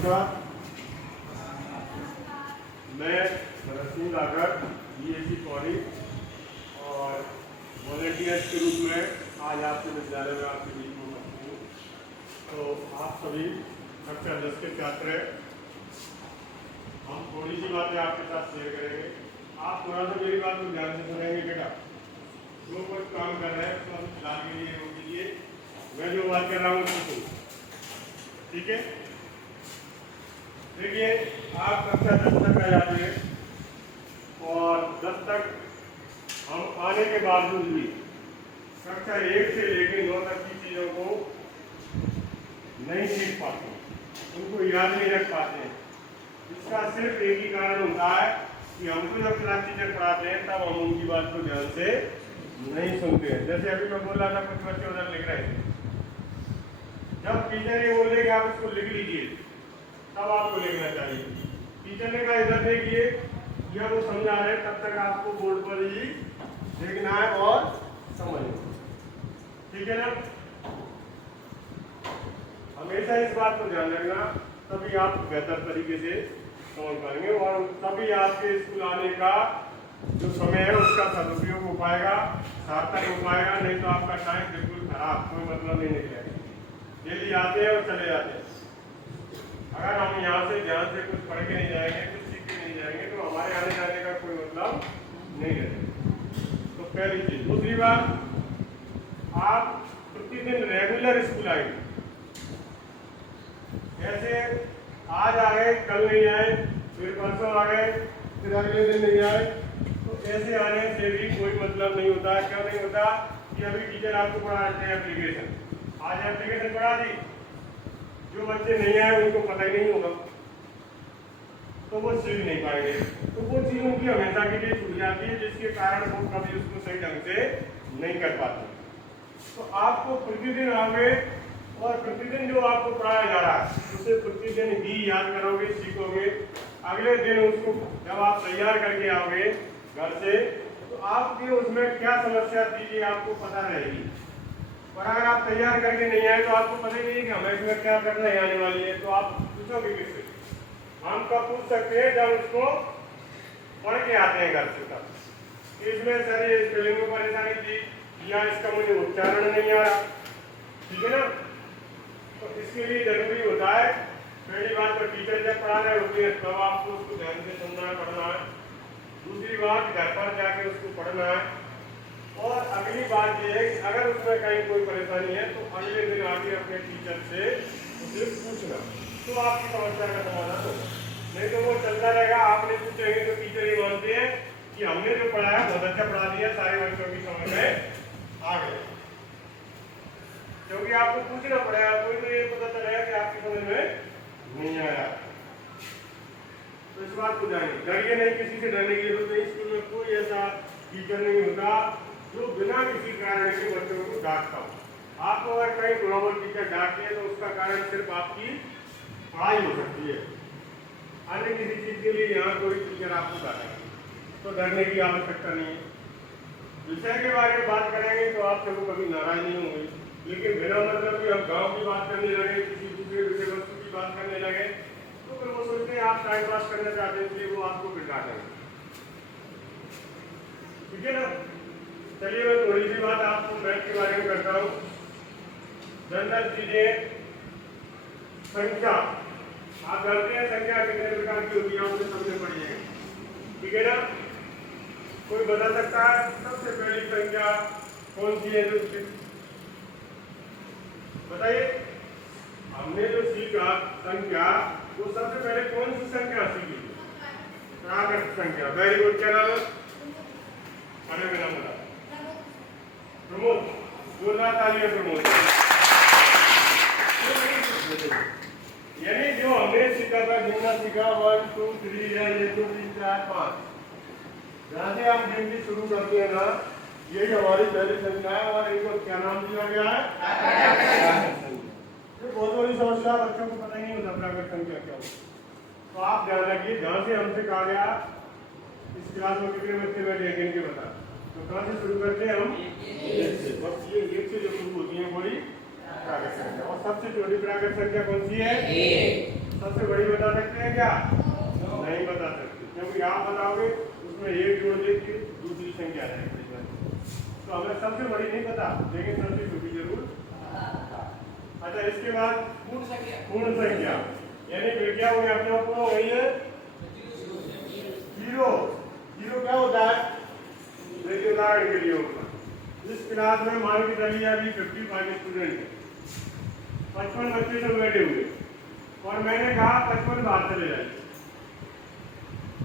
नमस्कार, मैं रसूल आगर बीएससी कॉलेज और वॉलंटियर्स के रूप में आज आपके विद्यालय में आपके बीच में उपस्थित हूँ। तो आप सभी कक्षा 10 के छात्र हैं। हम थोड़ी सी बातें आपके साथ शेयर करेंगे। आप थोड़ा सा मेरी बात को ध्यान से सुनेंगे बेटा। जो कुछ काम कर रहे हैं तो हम फिलहाल के लिए रोक दीजिए। मैं जो बात कर रहा हूँ उसको सुनो, ठीक है। देखिए, आप कक्षा 10 तक आ जाते हैं और 10 तक हम आने के बावजूद भी कक्षा 1 से लेकर 9 तक की चीज़ों को नहीं सीख पाते, उनको याद नहीं रख पाते हैं। इसका सिर्फ एक ही कारण होता है कि हमको जब क्लास टीचर पढ़ाते हैं तब हम उनकी बात को ध्यान से नहीं सुनते हैं। जैसे अभी मैं बोल रहा था, कुछ बच्चे उधर लिख रहे थे। जब टीचर ये बोले कि आप इसको लिख लीजिए, तब आपको लिखना चाहिए। टीचर ने कहा इधर देखिए, यह वो समझा रहे, तब तक आपको बोर्ड पर ही देखना है और समझना, ठीक है ना। हमेशा इस बात को ध्यान रखना, तभी आप बेहतर तरीके से समझ पाएंगे और तभी आपके स्कूल आने का जो समय है उसका सदुपयोग हो पाएगा, सार्थक हो पाएगा। नहीं तो आपका टाइम बिल्कुल खराब, कोई मतलब नहीं निकलेगा। डेली आते हैं और चले जाते हैं। अगर हम यहाँ से ध्यान से कुछ पढ़ के नहीं जाएंगे, कुछ सीख के नहीं जाएंगे, तो हमारे आने जाने का कोई मतलब नहीं रहेगा। तो पहली चीज। दूसरी बात, आप प्रतिदिन रेगुलर स्कूल आएंगे। ऐसे आज आ गए, कल नहीं आए, फिर परसों आ गए, फिर अगले दिन नहीं आए, तो ऐसे आने से भी कोई मतलब नहीं होता है। क्यों नहीं होता कि अभी टीचर आपको पढ़ा रहे हैं एप्लीकेशन, आज एप्लीकेशन पढ़ा दी, जो बच्चे नहीं आए उनको पता ही नहीं होगा, तो वो सीख नहीं पाएंगे। तो वो चीज उनकी हमेशा के लिए छूट जाती है, जिसके कारण वो कभी उसको सही ढंग से नहीं कर पाते। तो आपको प्रतिदिन आओगे और प्रतिदिन जो आपको पढ़ाया जा रहा है उसे प्रतिदिन ही याद करोगे, सीखोगे। अगले दिन उसको जब आप तैयार करके आओगे घर से, तो आपके उसमें क्या समस्या थी ये आपको पता रहेगी। और अगर आप तैयार करके नहीं आए तो आपको पता ही नहीं है कि हमें इसमें क्या करना है आने वाली है, तो आप पूछोगे किससे? हम कब पूछ सकते हैं? जब उसको पढ़ के आते हैं घर से। तब इसमें सर ये स्पेलिंग में परेशानी थी या इसका मुझे उच्चारण नहीं आ रहा, ठीक है ना। तो इसके लिए जरूरी होता है, पहली बात तो टीचर जब पढ़ा रहे होते हैं तब आपको उसको ध्यान से सुनना है, पढ़ना है। दूसरी बात, घर पर जाके उसको पढ़ना है। और अगली बात ये है कि अगर उसमें कहीं कोई परेशानी है तो अगले दिन आके अपने टीचर से उसे पूछना, तो आपकी समस्या का समाधान होगा। नहीं तो वो चलता रहेगा, आपने पूछेंगे तो टीचर ये मानते हैं कि हमने जो पढ़ाया बहुत अच्छा पढ़ा दिया, सारे बच्चों की समझ में आ गए। क्योंकि आपको पूछना पड़ेगा, कोई तो ये पता चलेगा कि आपकी समझ में नहीं आया। तो इस बात को जानिए, डरिए नहीं, किसी से डरने की जरूरत नहीं। स्कूल में कोई ऐसा टीचर नहीं होता जो बिना किसी कारण के बच्चों को डांटता हो। आपको अगर कहीं ग्लोबल टीचर डांटते हैं तो उसका कारण सिर्फ आपकी पढ़ाई हो सकती है, अन्य किसी चीज के लिए यहाँ कोई टीचर आपको डांटेगा, तो डरने की आवश्यकता नहीं है। विषय के बारे में बात करेंगे तो आप सबको कभी नाराज नहीं होंगे, लेकिन बिना मतलब कि हम गाँव की बात करने लगे, किसी दूसरे विषय वस्तु की बात करने लगे, तो फिर वो सोचते हैं आप टाइम पास करना चाहते हैं, इसलिए वो आपको फिर डांटेंगे, ठीक है ना। चलिए मैं थोड़ी सी बात आपको मैथ के बारे में करता हूँ। जनरल चीजें, संख्या, आप जानते हैं संख्या कितने प्रकार की होती है, आपने सबसे पढ़ी है, ठीक है ना। कोई बता सकता है सबसे पहली संख्या कौन सी है? जो बताइए, हमने जो सीखा संख्या, वो सबसे पहले कौन सी संख्या सीखी? प्राकृत संख्या। Very good. क्या नाम है? अरे मेरा नाम प्रमोद। जोरदार तालियां प्रमोद। यानी जो हमने सीखा था, गिनना सीखा 1 2 3 या 1 2 3 4 5, जहाँ से हम गिनती शुरू करते हैं ना, यही हमारी पहली संख्या है और इनको क्या नाम दिया गया है? ये बहुत बड़ी समस्या, बच्चों को पता ही नहीं होता प्राकृत संख्या क्या होती है। तो आप ध्यान रखिए, जहाँ से हमसे कहा गया इस क्लास में कितने बच्चे बैठे हैं गिन के बता, तो कहाँ से शुरू करते हैं हम? बस ये एक से जो शुरू होती है बड़ी प्राकृत संख्या। और सबसे छोटी प्राकृत संख्या कौन सी है? सबसे बड़ी बता सकते हैं क्या? नहीं बता सकते, क्योंकि आप बताओगे उसमें एक जोड़ देके दूसरी संख्या रहेगी। तो हमें सबसे बड़ी नहीं पता, लेकिन सबसे छोटी जरूर। अच्छा, इसके बाद पूर्ण संख्या यानी फिर क्या हो गया अपने ऊपर हो गई है जीरो। जीरो क्या होता है? देखिए उदाहरण के लिए इस क्लास में मान के चलिए अभी 55 स्टूडेंट है, 55 बच्चे सब बैठे हुए और मैंने कहा 55 बाहर चले जाए।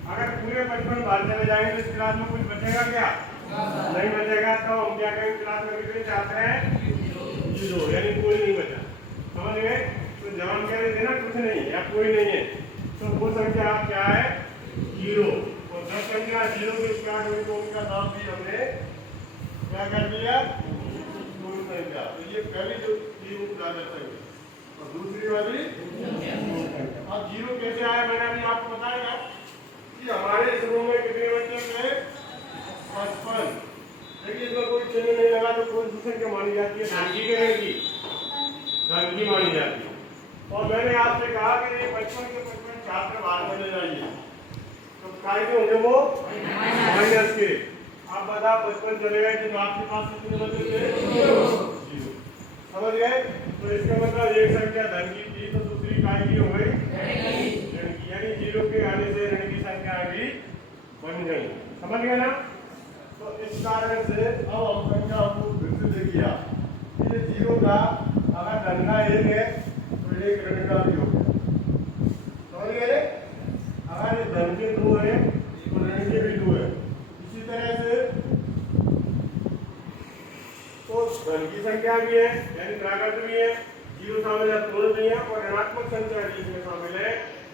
अगर पूरे 55 बाहर चले जाएंगे तो इस क्लास में कुछ बचेगा क्या? नहीं बचेगा। तो हम क्या करेंगे? क्लास में कितने चाहते हैं? जीरो, यानी कोई नहीं बचा। समझ गए? तो जवाब कह देते ना कुछ नहीं या कोई नहीं है, तो वो संख्या आप क्या है? जीरो। और जब संख्या जीरो के स्टार्ट हुई तो उनका नाम भी हमने क्या कर दिया? पूर्ण संख्या। तो ये पहली जो थी वो ज्यादा संख्या और दूसरी वाली पूर्ण संख्या। अब जीरो कैसे आया मैंने अभी आपको बताया कि हमारे इस रूम में कितने बच्चे थे? 55। देखिए इसमें कोई चिन्ह नहीं लगा तो कौन सी संख्या मानी जाती है? धन की के की धन की मानी जाती है। और मैंने आपसे कहा कि ये 55 के 55 छात्र बाहर चले जाइए, तो काय के होंगे वो? माइनस के। आप बता 55 चले गए तो आपके पास कितने बचे थे? जीरो। समझ गए? तो इसका मतलब एक संख्या धन की थी तो दूसरी काय की हो गई? ऋण की। यानी जीरो के आने से ऋण की संख्या भी बन गई। समझ गए ना? तो इस कारण से अब हम संख्या को फिर से देखिए, ये जीरो का अगर धन का एक है तो एक ऋण का भी होगा। समझ गए? अगर ये धन के दो है तो ऋण के भी दो है। इसी तरह से तो धन की संख्या भी है यानी प्राकृत भी है, जीरो शामिल है, पूर्ण भी है और ऋणात्मक संख्या भी इसमें शामिल है।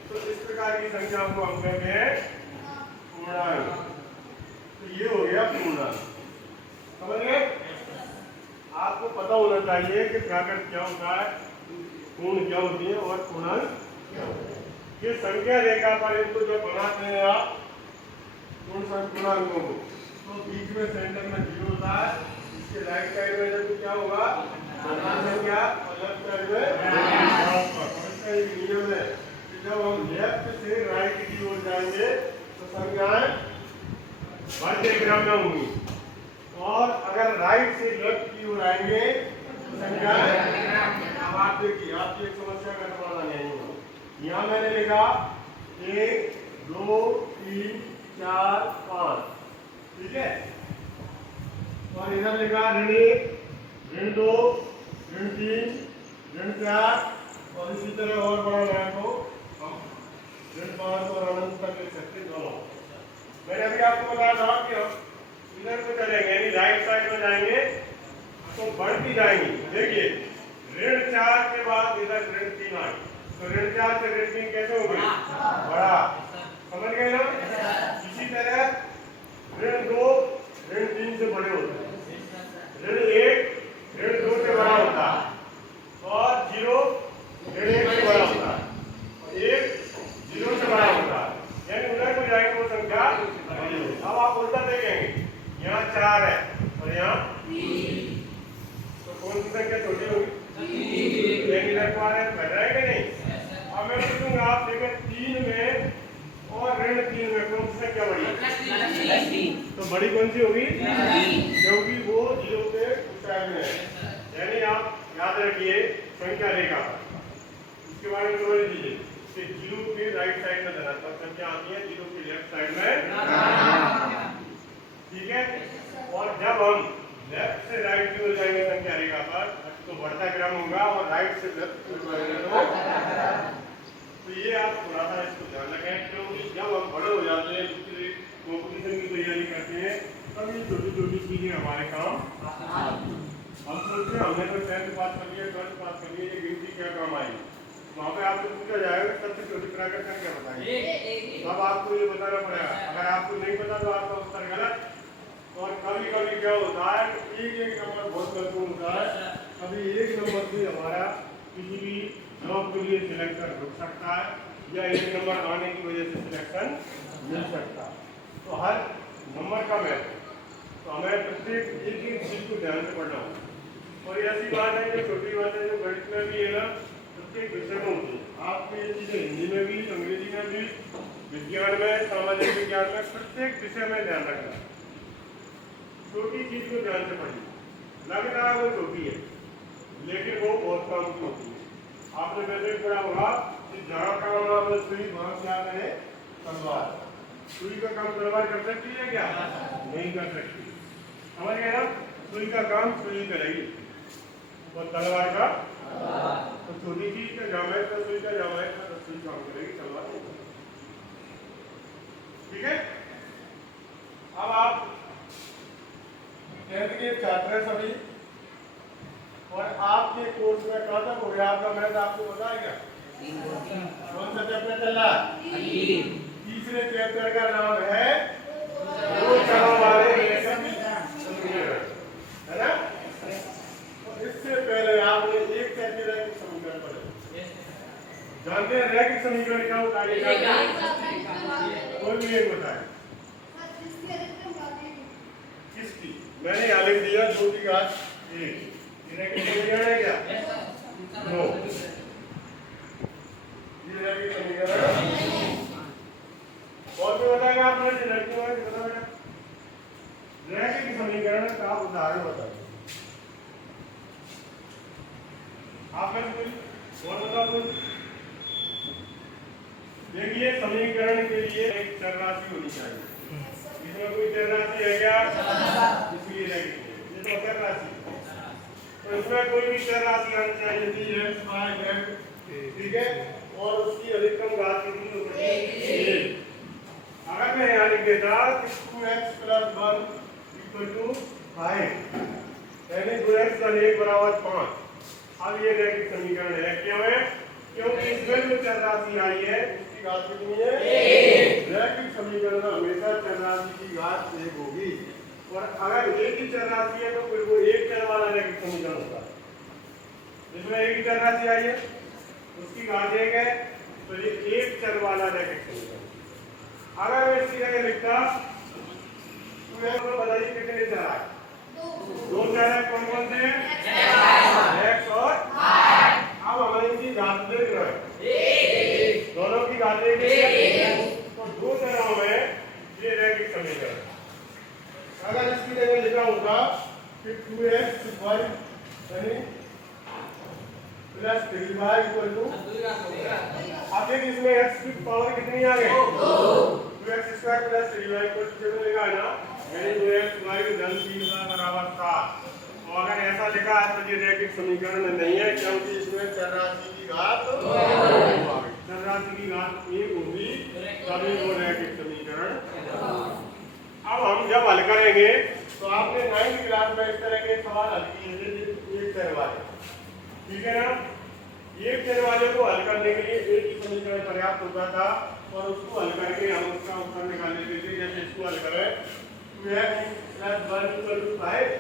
तो इस प्रकार की संख्या को हम कहते हैं पूर्णांक। तो ये हो गया पूर्णांक। समझ गए? आपको पता होना चाहिए कि प्राकृत क्या होता है, पूर्ण क्या होती है और पूर्णांक क्या होता है। ये संख्या रेखा पर इनको जब बनाते हैं आप पूर्णांकों को, तो बीच में सेंटर में जीरो होता है, इसके राइट साइड में जब क्या होगा? धनात्मक संख्या और लेफ्ट साइड में ऋणात्मक। इसका एक नियम है कि जब हम लेफ्ट से राइट की ओर जाएंगे तो संख्याएं बढ़ते क्रम में होंगी और अगर राइट से लेफ्ट की ओर आएंगे तो संख्याएं। अब आप देखिए, आपकी एक समस्या का समाधान नहीं होगा। यहाँ मैंने लिखा 1 2 3 4 5, ठीक है, और इधर लिखा ऋण 1 ऋण 2 ऋण 3 ऋण 4 और इसी तरह और बड़ा रहा तो हम ऋण 5 और अनंत तक लिख सकते दोनों। मैंने अभी आपको बताया था कि हम इधर को चलेंगे यानी राइट साइड में जाएंगे तो बढ़ती जाएंगी। देखिए ऋण 4 के बाद इधर ऋण 3 आए तो ऋण 4 से ऋण 3 कैसे हो गई? बड़ा। समझ गए ना? इसी तरह ऋण 2 ऋण 3 से बड़े होते हैं, ऋण 1 ऋण 2 से बड़ा होता है और 0 ऋण 1 से बड़ा होता है और 1 0 से बड़ा होता है। यानी उधर को जाएंगे वो संख्या। अब आप उल्टा देखेंगे, यहाँ 4 है और यहाँ 3, तो कौन सी संख्या छोटी होगी? इधर को आ रहे हैं, बढ़ रहा है कि नहीं? अब मैं पूछूंगा आप देखें 3 में और ऋण 3 में कौन सी संख्या बड़ी? तो बड़ी कौन सी होगी? क्योंकि वो 0 के ऊंचाई में है। यानी आप याद रखिए संख्या रेखा इसके बारे में समझ लीजिए कि 0 के राइट साइड में धनात्मक संख्या आती है, 0 के लेफ्ट साइड में, ठीक है। और जब हम लेफ्ट से राइट की ओर जाएंगे संख्या रेखा पर तो बढ़ता क्रम होगा और राइट से लेफ्ट की ओर जाएंगे तो ये आप थोड़ा सा इसको ध्यान रखें, क्योंकि जब हम बड़े हो जाते हैं दूसरे कॉम्पिटिशन की तैयारी करते हैं तब ये छोटी छोटी चीजें हमारे काम हम सोचते हैं हमने तो 10th पास कर लिया, 12th पास कर लिया, ये गिनती क्या काम आएगी? वहाँ पे आपको पूछा जाएगा सबसे छोटी प्राकृत संख्या बताइए, अब आपको ये बताना पड़ेगा। अगर आपको नहीं पता तो आपका उत्तर गलत। और कभी कभी क्या होता है एक नंबर बहुत महत्वपूर्ण होता है, कभी एक नंबर भी हमारा किसी भी जॉब के लिए सिलेक्शन रुक सकता है या एक नंबर आने की वजह से सिलेक्शन मिल सकता है। तो हर नंबर का महत्व, तो हमें प्रत्येक एक चीज को ध्यान से पढ़ना होगा। और ऐसी बात है जो छोटी बात है जो गणित में भी है ना, प्रत्येक विषय में होती है। आपको ये चीजें विज्ञान में, सामाजिक विज्ञान में प्रत्येक विषय में ध्यान रखना, छोटी चीज को ध्यान से पढ़िए। लग रहा है वो छोटी है लेकिन वो बहुत काम की होती है। आपने वैसे पढ़ा होगा कि जहाँ का सुई वहाँ क्या करे तलवार। सुई का काम तलवार कर सकती है क्या? नहीं कर सकती। समझ गए ना? सुई का काम सुई करेगी और तलवार का तो छोटी चीज का जाम है तो सुई का जाम है तो सुई काम करेगी, तलवार नहीं करेगी। ठीक है। अब आप 10th के छात्र हैं सभी और आपके कोर्स में कहाँ तक हो गया आपका मैथ? आपको पता है क्या? कौन सा चैप्टर चल रहा है? तीसरे चैप्टर का नाम है दो चरों वाले समीकरण, है ना? तो इससे पहले आपने एक सेट के रैखिक समीकरण पढ़े। जानते हैं रैखिक समीकरण क्या होता है? कोई भी एक बताए। किसकी? मैंने यहाँ लिख दिया 2 की घात 1। रैखिक समीकरण है क्या? नो, ये रैखिक समीकरण। और भी बताएगा आप मुझे लड़कियों में बता बेटा रैखिक समीकरण का उदाहरण बताइए। आप में कोई और बताओ कोई? देखिए समीकरण के लिए एक चर राशि होनी चाहिए। इसमें कोई चर राशि है क्या? इसलिए रैखिक है। ये तो चर राशि है तो इसमें कोई भी चर राशि आनी चाहिए x, y, z, ठीक है? और उसकी अधिकतम घात कितनी हो सकती है? 1। अगर मैं यहाँ लिख देता कि 2x + 1 = 5 यानी 2x + 1 = 5। अब ये रैखिक समीकरण है। क्यों है? क्योंकि इसमें जो चर राशि आई है उसकी घात कितनी है? 1। रैखिक समीकरण में हमेशा चर राशि की घात 1 होगी और अगर एक ही चर राशि है तो फिर वो एक चर वाला रैखिक समीकरण होता है। जिसमें एक ही चर राशि आई है उसकी घात 1 है तो ये एक चर वाला रैखिक समीकरण। अगर मैं इसी जगह लिखता तो ये बताइए कितने चर आए? 2 चर है। कौन कौन से हैं? x और y। अब हमें इनकी घात देख रहे हैं, दोनों की घात 1 है तो 2 चरों में ये रैखिक समीकरण। अगर इसकी जगह लिखा होगा कि 2x y यानी प्लस 3y इक्वल टू, अब देखिए इसमें x की पावर कितनी आ गई? 2x² plus 3y equal to लिखा है ना, यानी 2xy धन 3y बराबर 7। तो अगर ऐसा लिखा है तो ये रैखिक समीकरण नहीं है क्योंकि इसमें चर राशि की घात 2 आ गई। चर राशि की घात 1 होगी तभी वो रैखिक समीकरण। अब हम जब हल करेंगे तो आपने 9th क्लास में इस तरह के सवाल हल किए थे एक चर वाले, ठीक है ना? एक चर वाले को हल करने के लिए एक ही समीकरण पर्याप्त होता था और उसको हल करके हम उसका उत्तर निकाल लेते थे। जैसे इसको हल करें 2x + 1 = 5।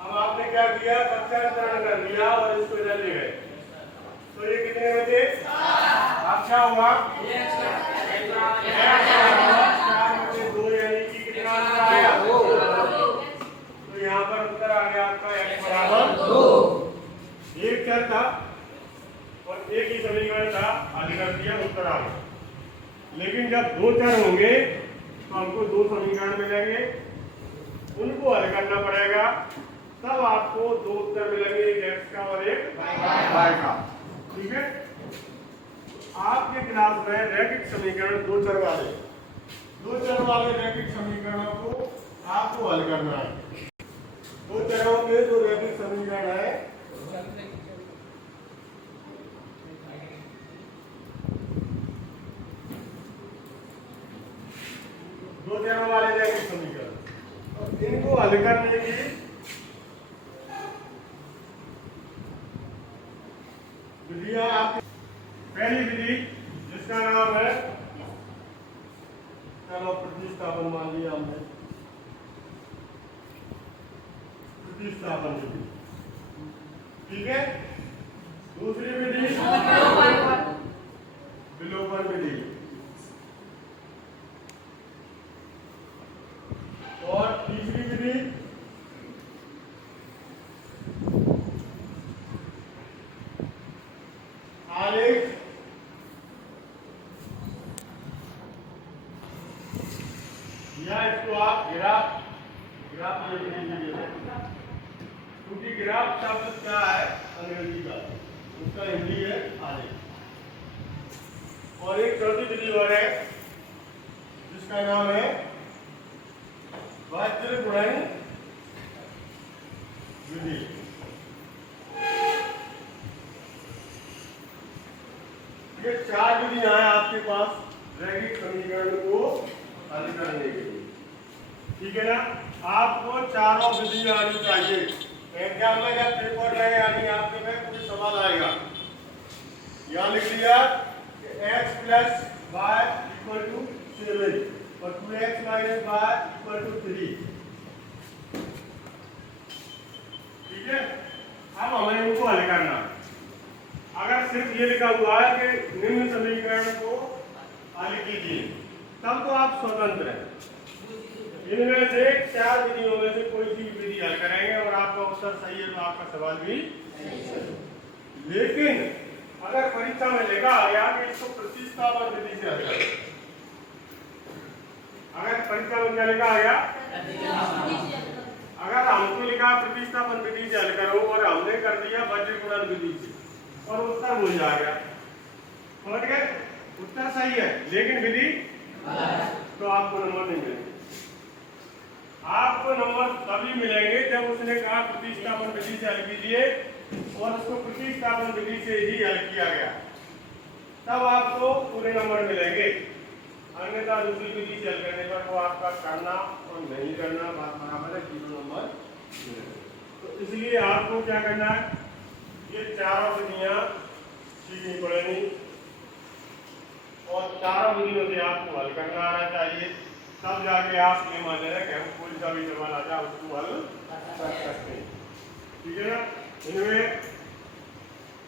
अब आपने क्या किया? पक्षांतरण कर दिया और इसको इधर ले गए तो ये कितने बचे? अच्छा होगा 4/2 यानी कि कितना आया? 2। तो यहाँ पर उत्तर आ गया आपका x = 2। एक चर था और एक ही समीकरण था, हल कर दिया, उत्तर आ गया। लेकिन जब 2 चर होंगे तो हमको 2 समीकरण मिलेंगे, उनको हल करना पड़ेगा, तब आपको 2 उत्तर मिलेंगे, एक x का और एक y का। ठीक है? आपके क्लास में रैखिक समीकरण 2 चर वाले रैखिक समीकरणों को आपको हल करना है। 2 चरों के जो रैखिक समीकरण है इनको हल करने की विधियां आपकी। पहली विधि जिसका नाम है, चलो प्रतिस्थापन मान लिया हमने, प्रतिस्थापन विधि, ठीक है? दूसरी विधि विलोपन विधि और तीसरी विधि आलेख या इसको आप ग्राफ ग्राफ ये लीजिए, क्योंकि ग्राफ शब्द क्या है अंग्रेजी का, उसका हिंदी है आलेख। और एक चौथी विधि और है जिसका नाम है वज्र गुणन विधि। ये चार विधियां हैं आपके पास रैखिक समीकरण को हल करने के लिए, ठीक है ना। आपको चारों विधियां आनी चाहिए। एग्जाम में जब पेपर में यानी आपके में कोई सवाल आएगा, यहाँ लिख लिया x plus Y equal to 7 और 2x minus Y equal to 3, ठीक है। अब हमें इनको हल करना। अगर सिर्फ ये लिखा हुआ है कि निम्न समीकरण को हल कीजिए, तब तो आप स्वतंत्र हैं। इनमें से चार विधियों में से कोई सी विधि हल करेंगे और आपका उत्तर सही है तो आपका सवाल भी सही। लेकिन अगर परीक्षा में लिखा गया कि इसको प्रतिस्थापन विधि से हल करो, अगर परीक्षा में क्या लिखा गया, अगर हमको लिखा प्रतिस्थापन विधि से हल करो और हमने कर दिया वज्र गुणन विधि से और उत्तर भूल जाएगा, समझ गए, उत्तर सही है लेकिन विधि, तो आपको नंबर नहीं मिलेंगे। आपको नंबर तभी मिलेंगे जब उसने कहा प्रतिस्थापन विधि से हल कीजिए और उसको प्रतिस्थापन विधि से ही हल किया गया, तब आपको पूरे नंबर मिलेंगे। अन्यथा दूसरी विधि से हल करने पर वो आपका करना और नहीं करना बात बराबर है, 0 नंबर मिलेगा। तो इसलिए आपको क्या करना है, ये चारों विधियां सीखनी पड़ेंगी और चारों विधियों से आपको हल करना आना चाहिए, तब जाके आप ये मान रहे कि हम कोई सा भी सवाल आ जाए उसको हल कर सकते हैं, ठीक है ना। इनमें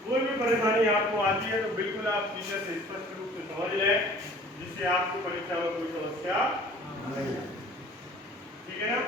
कोई भी परेशानी आपको आती है तो बिल्कुल आप टीचर से स्पष्ट रूप से समझ लें, जिससे आपको परीक्षा में कोई समस्या नहीं है, ठीक है ना।